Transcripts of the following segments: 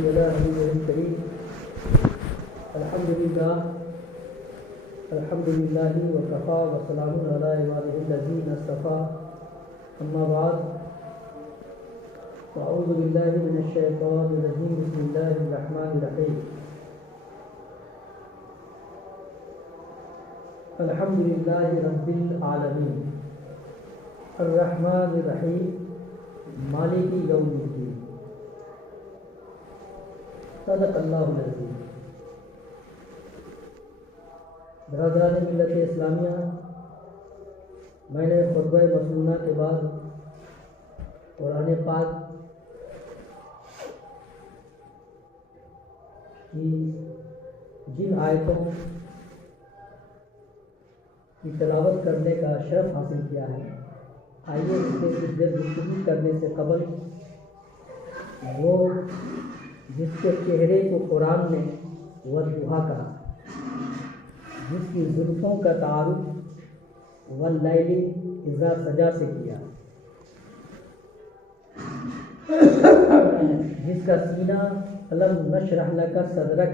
على نبيه الكريم. الحمد لله وكفى وسلام على عباده الذين اصطفى. أما بعد، أعوذ بالله من الشيطان الرجيم. بسم الله الرحمن الرحيم. الحمد لله رب العالمين الرحمن الرحيم مالک یوم الدین. صدق اللہ العظیم. برادران ملت اسلامیہ، میں نے خطبہ مسنونہ کے بعد قرآن پاک کی جن آیتوں کی تلاوت کرنے کا شرف حاصل کیا ہے، آئیے اس سے کچھ دیر گفتگو کرنے سے قبل وہ جس کے چہرے کو قرآن نے والضحیٰ کہا، جس کی زلفوں کا تعارف واللیل اذا سجا سے کیا، جس کا سینہ الم نشرح لک صدرک،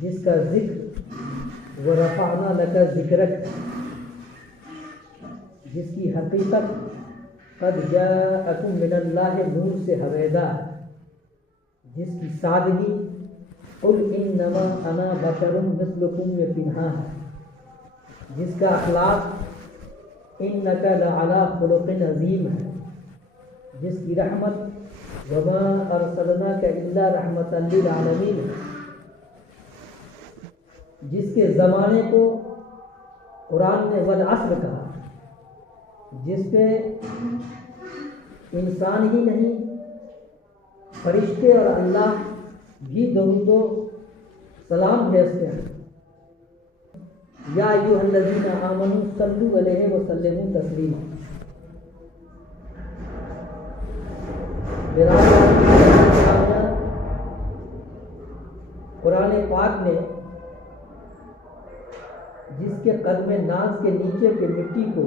جس کا ذکر ورفعنا لک ذکرک، جس کی حقیقت قد جاءکم من اللہ نور سے حویدہ، جس کی سادگی قل انما انا بشر مثلکم میں پنہا ہے، جس کا اخلاق انک لعلی خلق عظیم ہے، جس کی رحمت وما ارسلناک الا رحمتا للعالمین ہے، جس کے زمانے کو قرآن نے والعصر کہا، جس پہ انسان ہی نہیں فرشتے اور اللہ بھی درود و سلام بھیجتے ہیں. یا ایھا الذین آمنوا صلوا علیہ وسلموا تسلیما. قرآن پاک نے جس کے قدم ناز کے نیچے کے مٹی کو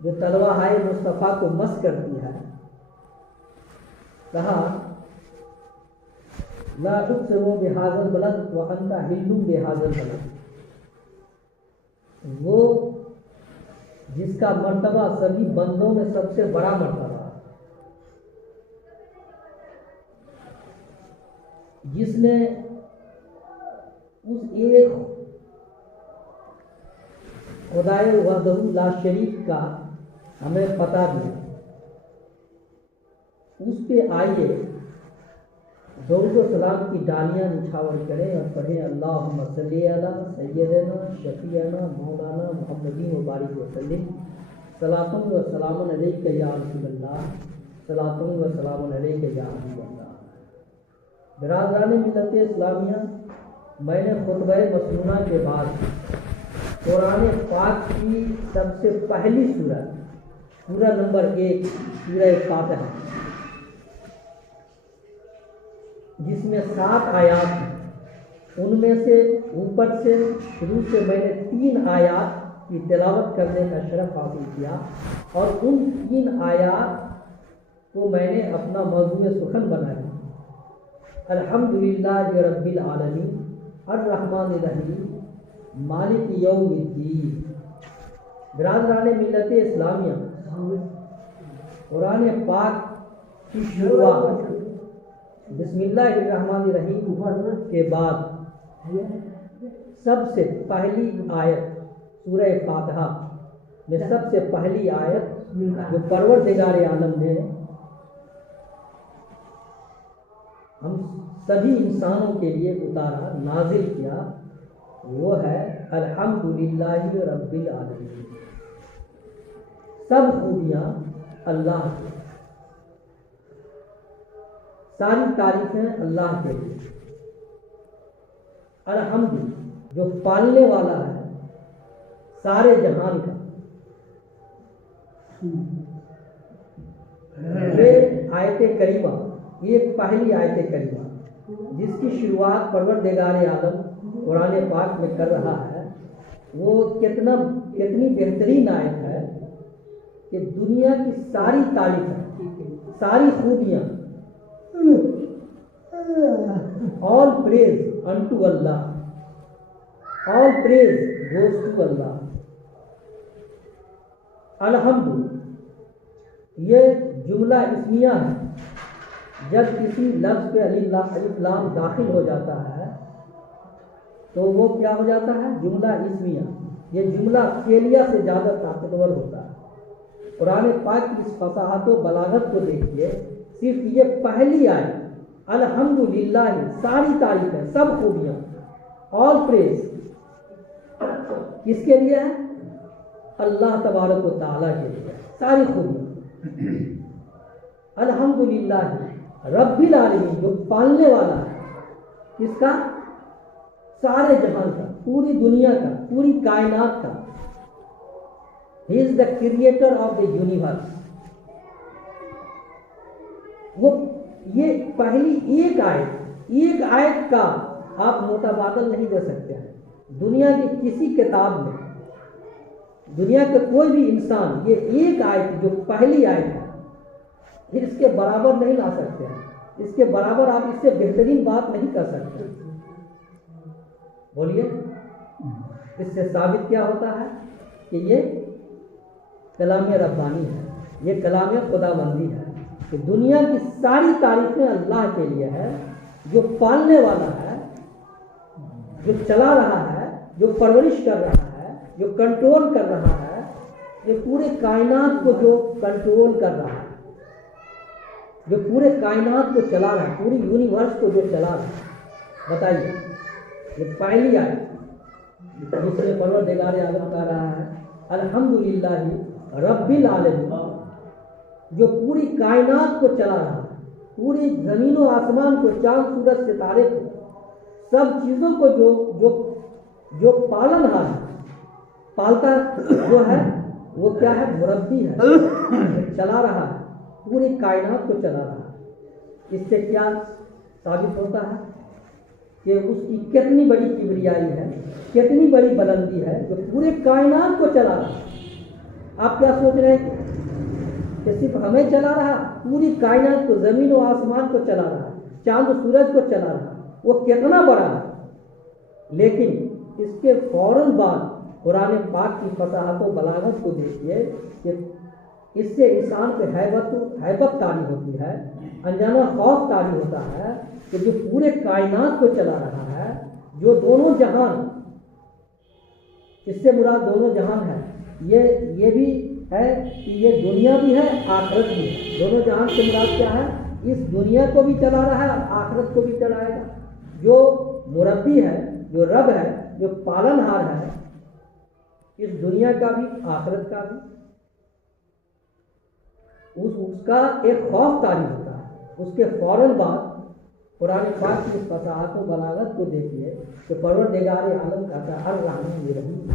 جو تلوہ ہائے مصطفیٰ کو مس کرتی ہے، کہا لا اقسم بہذا البلد وانت حل بہذا البلد. وہ جس کا مرتبہ سبھی بندوں میں سب سے بڑا مرتبہ، جس نے اس ایک خدائے وحدہ لا شریک کا ہمیں پتہ دیا، اس پہ آئیے درود و سلام کی ڈالیاں نچھاور کریں اور پڑھیں اللہم صلی علی سیدنا شفیعنا مولانا محمدین وبارک وسلم. صلاۃ و سلام علیک یا رسول اللہ، صلاۃ و سلام علیک یا حبیب اللہ. برادران ملت اسلامیہ، میں نے خطبہ مسنونہ کے بعد قرآن پاک کی سب سے پہلی سورہ، سورہ نمبر 1 سورہ فاتحہ، جس میں 7 آیات ہیں، ان میں سے اوپر سے شروع سے میں نے 3 آیات کی تلاوت کرنے کا شرف حاصل کیا، اور ان 3 آیات کو میں نے اپنا موضوع سخن بنایا. الحمدللہ رب العالمین الرحمن الرحیم مالک یوم الدین. برادران ملت اسلامیہ، قرآن پاک کی شروعات بسم اللہ الرحمن الرحیم کے بعد سب سے پہلی آیت سورہ فاتحہ میں سب سے پہلی آیت جو پروردگار عالم نے ہم سبھی انسانوں کے لیے اتارا، نازل کیا، وہ ہے الحمدللہ رب العالمین. سب خوبیاں اللہ کی، ساری تعریفیں اللہ کے لیے. الحمد جو پالنے والا ہے سارے جہان کا. یہ آیت کریمہ، یہ پہلی آیت کریمہ جس کی شروعات پروردگار عالم قرآن پاک میں کر رہا ہے، وہ کتنی بہترین آیت ہے کہ دنیا کی ساری تعریفیں، ساری خوبیاں All praise unto Allah. All praise goes to Allah. الحمد یہ جملہ اسمیہ ہے. جب کسی لفظ پہ الف لام داخل ہو جاتا ہے تو وہ کیا ہو جاتا ہے؟ جملہ اسمیہ. یہ جملہ فعلیہ سے زیادہ طاقتور ہوتا ہے. قرآن پاک کی اس فصاحت و بلاغت کو دیکھیے. صرف یہ پہلی آیت الحمدللہ، ساری تعریف ہے، سب خوبیاں، آل پریز کس کے لیے ہے؟ اللہ تبارک و تعالیٰ کے لیے ساری خوبیاں. الحمدللہ رب العالمین، جو پالنے والا ہے کس کا؟ سارے جہان کا، پوری دنیا کا، پوری کائنات کا. He is the creator of the universe. وہ یہ پہلی ایک آیت کا آپ متبادل نہیں دے سکتے ہیں. دنیا کی کسی کتاب میں، دنیا کا کوئی بھی انسان یہ ایک آیت جو پہلی آیت ہے پھر اس کے برابر نہیں لا سکتے ہیں. اس کے برابر آپ اس سے بہترین بات نہیں کر سکتے. بولیے، اس سے ثابت کیا ہوتا ہے کہ یہ کلام ربانی ہے، یہ کلام خدا بندی ہے کہ دنیا کی ساری تعریفیں اللہ کے لیے ہے، جو پالنے والا ہے، جو چلا رہا ہے، جو پرورش کر رہا ہے، جو کنٹرول کر رہا ہے. یہ پورے کائنات کو جو کنٹرول کر رہا ہے، جو پورے کائنات کو چلا رہا ہے، پوری یونیورس کو جو چلا رہا ہے. بتائیے، یہ پہلی آیت جس میں پروردگار عالم کہہ رہا ہے الحمدللہ رب العالمین، جو پوری کائنات کو چلا رہا ہے، پوری زمین و آسمان کو، چاند سورج ستارے کو، سب چیزوں کو جو پالن ہار ہے، پالتا جو ہے وہ کیا ہے؟ مربی ہے، چلا رہا ہے، پوری کائنات کو چلا رہا ہے. اس سے کیا ثابت ہوتا ہے کہ اس کی کتنی بڑی کبریائی ہے، کتنی بڑی بلندی ہے، جو پورے کائنات کو چلا رہا ہے. آپ کیا سوچ رہے ہیں کہ صرف ہمیں چلا رہا؟ پوری کائنات کو، زمین و آسمان کو چلا رہا، چاند و سورج کو چلا رہا. وہ کتنا بڑا ہے. لیکن اس کے فوراً بعد قرآن پاک کی فصاحت و بلاغت کو دیکھیے کہ اس سے انسان کو ہیبت طاری ہوتی ہے، انجانا خوف طاری ہوتا ہے کہ جو پورے کائنات کو چلا رہا ہے، جو دونوں جہان، اس سے مراد دونوں جہان ہے، یہ بھی ہے کہ یہ دنیا بھی ہے، آخرت بھی ہے. دونوں جہان سے مراد کیا ہے؟ اس دنیا کو بھی چلا رہا ہے اور آخرت کو بھی چلائے گا. جو مربی ہے، جو رب ہے، جو پالن ہار ہے، اس دنیا کا بھی آخرت کا بھی، اس کا ایک خوف طاری ہوتا ہے. اس کے فوراً بعد قرآن پاک کی فصاحت و بلاغت کو دیکھیے کہ پروردگار عالم کہتا ہے الرحمن الرحیم،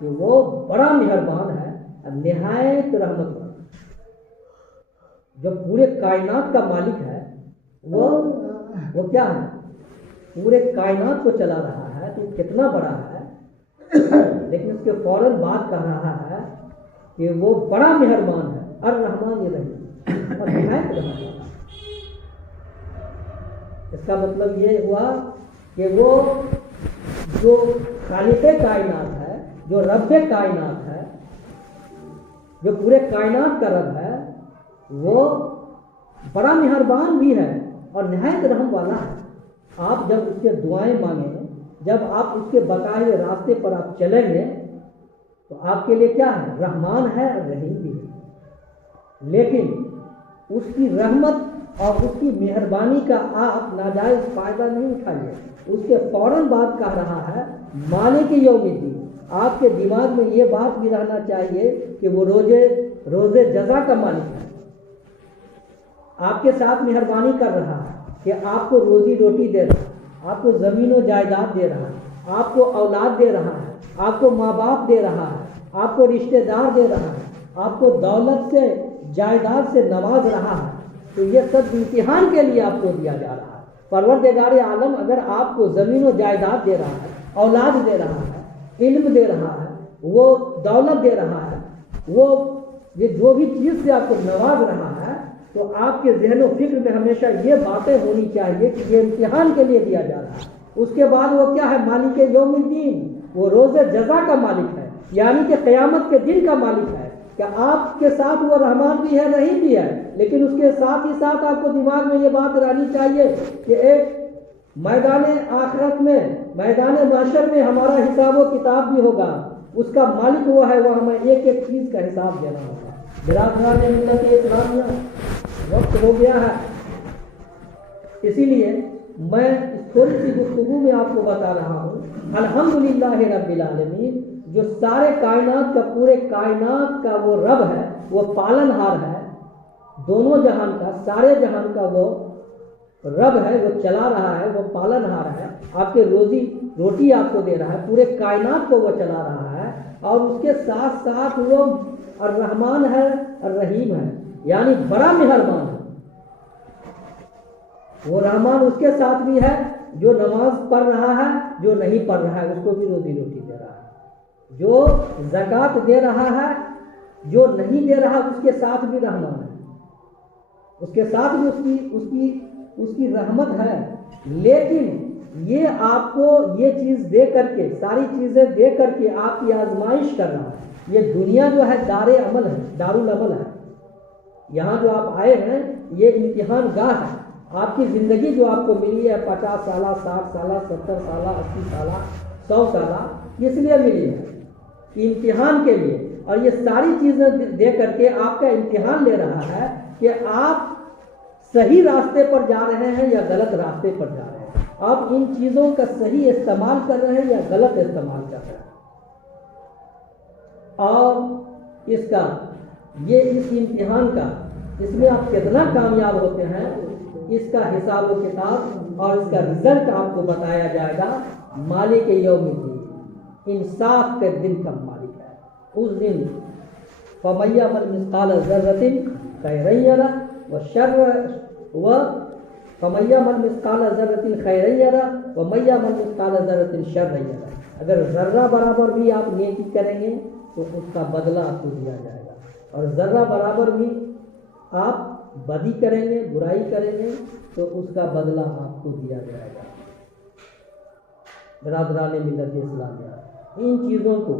کہ وہ بڑا مہربان ہے، نہایت رحمت والا. جو پورے کائنات کا مالک ہے، وہ کیا ہے؟ پورے کائنات کو چلا رہا ہے، تو کتنا بڑا ہے. لیکن اس کے فوراً بعد کہہ رہا ہے کہ وہ بڑا مہربان ہے، الرحمن الرحیم، اور نہایت رحمت والا. اس کا مطلب یہ ہوا کہ وہ جو خالق کائنات ہے، جو رب کائنات ہے، جو پورے کائنات کا رب ہے، وہ بڑا مہربان بھی ہے اور نہایت رحم والا ہے. آپ جب اس کے دعائیں مانگیں، جب آپ اس کے بتائے ہوئے راستے پر آپ چلیں گے تو آپ کے لیے کیا ہے؟ رحمان ہے اور رحیم بھی ہے. لیکن اس کی رحمت اور اس کی مہربانی کا آپ ناجائز فائدہ نہیں اٹھائیے. اس کے فوراً بعد کہہ رہا ہے مالک یوم الدین. آپ کے دماغ میں یہ بات بھی رہنا چاہیے کہ وہ روزے جزا کا مالک ہے. آپ کے ساتھ مہربانی کر رہا ہے کہ آپ کو روزی روٹی دے رہا ہے، آپ کو زمین و جائیداد دے رہا ہے، آپ کو اولاد دے رہا ہے، آپ کو ماں باپ دے رہا ہے، آپ کو رشتہ دار دے رہا ہے، آپ کو دولت سے، جائیداد سے نواز رہا ہے. تو یہ سب امتحان کے لیے آپ کو دیا جا رہا ہے. پروردگار عالم اگر آپ کو زمین و جائیداد دے رہا ہے، اولاد دے رہا ہے، علم دے رہا ہے، وہ دولت دے رہا ہے، وہ یہ جو بھی چیز سے آپ کو نواز رہا ہے، تو آپ کے ذہن و فکر میں ہمیشہ یہ باتیں ہونی چاہیے کہ یہ امتحان کے لیے دیا جا رہا ہے. اس کے بعد وہ کیا ہے؟ مالک یوم الدین، وہ روز جزا کا مالک ہے، یعنی کہ قیامت کے دن کا مالک ہے. کہ آپ کے ساتھ وہ رحمان بھی ہے، رحیم بھی ہے، لیکن اس کے ساتھ ہی ساتھ آپ کو دماغ میں یہ بات رہنی چاہیے کہ ایک میدان آخرت میں، میدان محشر میں ہمارا حساب و کتاب بھی ہوگا. اس کا مالک وہ ہے، وہ ہمیں ایک ایک چیز کا حساب دینا ہوگا. برادران ملت اسلامیہ، وقت ہو گیا ہے، اسی لیے میں اس تھوڑی سی گفتگو میں آپ کو بتا رہا ہوں الحمدللہ رب العالمین، جو سارے کائنات کا، پورے کائنات کا وہ رب ہے، وہ پالن ہار ہے، دونوں جہان کا، سارے جہان کا وہ رب ہے، وہ چلا رہا ہے، وہ پالن ہار ہے، آپ کے روزی روٹی آپ کو دے رہا ہے، پورے کائنات کو وہ چلا رہا ہے، اور اس کے ساتھ ساتھ وہ الرحمن ہے، الرحیم ہے، یعنی بڑا مہربان ہے. وہ رحمان اس کے ساتھ بھی ہے، جو نماز پڑھ رہا ہے، جو نہیں پڑھ رہا ہے اس کو بھی روزی روٹی دے رہا ہے، جو زکوٰۃ دے رہا ہے، جو نہیں دے رہا اس کے ساتھ بھی رحمان ہے، اس کے ساتھ بھی اس کی رحمت ہے. لیکن یہ آپ کو یہ چیز دے کر کے، ساری چیزیں دے کر کے آپ کی آزمائش کر رہا ہے. یہ دنیا جو ہے دار عمل ہے، دارالعمل ہے. یہاں جو آپ آئے ہیں یہ امتحان گاہ ہے. آپ کی زندگی جو آپ کو ملی ہے 50 سالہ، 60 سالہ، 70 سالہ، 80 سالہ، 100 سالہ، اس لیے ملی ہے امتحان کے لیے. اور یہ ساری چیزیں دے کر کے آپ کا امتحان لے رہا ہے کہ آپ صحیح راستے پر جا رہے ہیں یا غلط راستے پر جا رہے ہیں، آپ ان چیزوں کا صحیح استعمال کر رہے ہیں یا غلط استعمال کر رہے ہیں. اور اس امتحان کا، اس میں آپ کتنا کامیاب ہوتے ہیں، اس کا حساب و کتاب اور اس کا رزلٹ آپ کو بتایا جائے گا. مالک یوم الدین، انصاف کے دن کا مالک ہے. اس دن فَمَن يَعْمَلْ مِثْقَالَ ذَرَّةٍ خَيْرًا يَرَهُ فَمَن يَعْمَلْ مِثْقَالَ ذَرَّةٍ خَيْرًا يَرَهُ وَمَن يَعْمَلْ مِثْقَالَ ذَرَّةٍ شَرًّا يَرَهُ. اگر ذرہ برابر بھی آپ نیکی کریں گے تو اس کا بدلہ آپ کو دیا جائے گا، اور ذرہ برابر بھی آپ بدی کریں گے، برائی کریں گے تو اس کا بدلہ آپ کو دیا جائے گا. برادران ملت اسلامیہ، ان چیزوں کو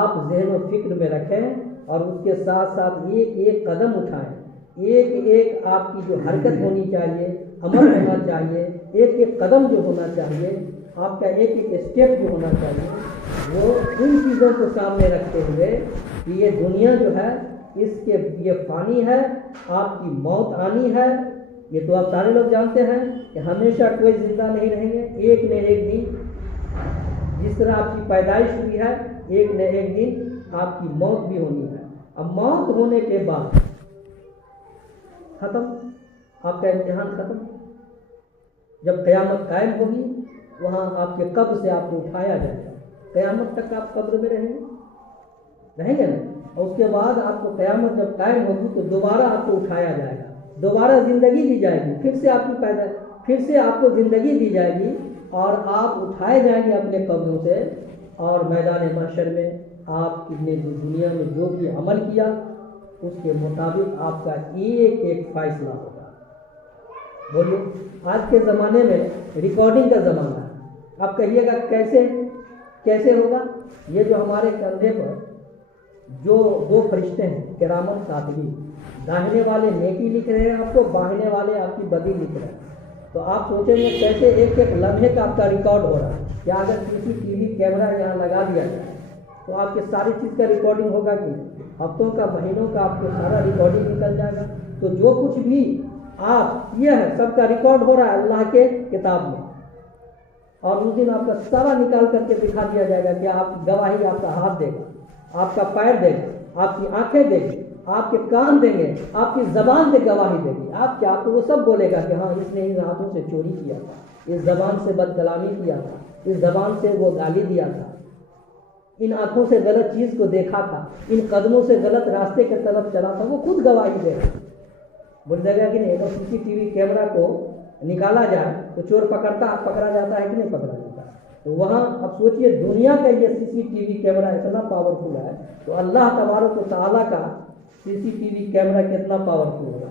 آپ ذہن و فکر میں رکھیں، اور اس کے ساتھ ساتھ ایک ایک قدم اٹھائیں. ایک ایک آپ کی جو حرکت ہونی چاہیے، عمل ہونا چاہیے، ایک ایک قدم جو ہونا چاہیے، آپ کا ایک ایک اسٹیپ جو ہونا چاہیے، وہ ان چیزوں کو سامنے رکھتے ہوئے کہ یہ دنیا جو ہے یہ فانی ہے، آپ کی موت آنی ہے. یہ تو آپ سارے لوگ جانتے ہیں کہ ہمیشہ کوئی زندہ نہیں رہیں گے. ایک نہ ایک دن، جس طرح آپ کی پیدائش ہوئی ہے، ایک نہ ایک دن آپ کی موت بھی ہونی ہے. اب موت ہونے کے بعد ختم، آپ کا امتحان ختم. جب قیامت قائم ہوگی، وہاں آپ کے قبر سے آپ کو اٹھایا جائے گا. قیامت تک آپ قبر میں رہیں گے نا. اور اس کے بعد آپ کو قیامت جب قائم ہوگی تو دوبارہ آپ کو اٹھایا جائے گا، دوبارہ زندگی دی جائے گی، پھر سے آپ کو زندگی دی جائے گی، اور آپ اٹھائے جائیں گے اپنے قبروں سے. اور میدان محشر میں آپ نے دنیا میں جو بھی عمل کیا اس کے مطابق آپ کا ایک ایک فیصلہ ہوگا. بولیے، آج کے زمانے میں ریکارڈنگ کا زمانہ ہے. آپ کہیے گا کیسے ہوگا؟ یہ جو ہمارے کندھے پر جو دو فرشتے ہیں کرامن کاتبین، داہنے والے نیکی لکھ رہے ہیں آپ کو، بائیں والے آپ کی بدی لکھ رہے ہیں. تو آپ سوچیں گے کیسے ایک ایک لمحے کا آپ کا ریکارڈ ہو رہا ہے. کیا اگر CCTV کیمرہ یہاں لگا دیا جائے تو آپ کے ساری چیز کا ریکارڈنگ ہوگا کہ ہفتوں کا، مہینوں کا آپ کو سارا ریکارڈنگ نکل جائے گا. تو جو کچھ بھی آپ یہ ہے سب کا ریکارڈ ہو رہا ہے اللہ کے کتاب میں. اور اس دن آپ کا سارا نکال کر کے دکھا دیا جائے گا کہ آپ کی گواہی آپ کا ہاتھ دے گا، آپ کا پیر دے گا، آپ کی آنکھیں دے گی، آپ کے کان دیں گے، آپ کی زبان سے گواہی دے گی. آپ کیا؟ آپ کو وہ سب بولے گا کہ ہاں اس نے ان ہاتھوں سے چوری کیا تھا، اس زبان سے بد کلامی کیا تھا، اس زبان سے وہ گالی دیا تھا، ان آنکھوں سے غلط چیز کو دیکھا تھا، ان قدموں سے غلط راستے کی طرف چلا تھا. وہ خود گواہی دے گا. بول دے گا کہ نہیں. اگر CCTV کیمرہ کو نکالا جائے تو چور پکڑا جاتا ہے کہ نہیں پکڑا جاتا؟ تو وہاں اب سوچئے دنیا کا یہ CCTV کیمرہ اتنا پاورفل ہے، تو اللہ تبارک و تعالیٰ کا CCTV کیمرہ کتنا پاورفل ہوگا.